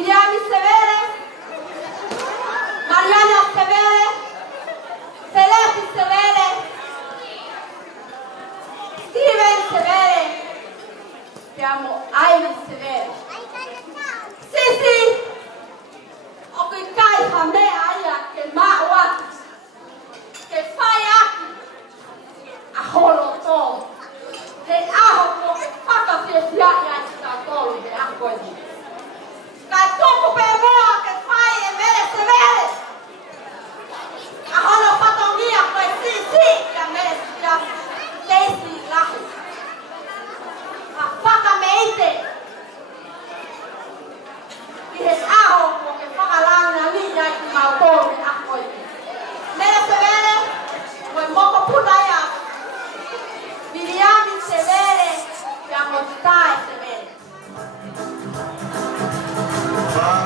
Viriami Severe, Mariana Severe, Celeste Severe, Steven Severe, chiamo Ivy Severe. Sì, ho che cai a me aia che maua, che fai a holoto, che aho che faca si fiaia sta colbe a quelli. Che tocco per me che fai e vere Severe. A holo fatto mia poi sì, che a me sia testi là. A faca mente. Dice aho che faca lana vita di mautore a quelli. Vere Severe, vuoi poco pudaya. Viviamo Severe, siamo stai Severe. Bye.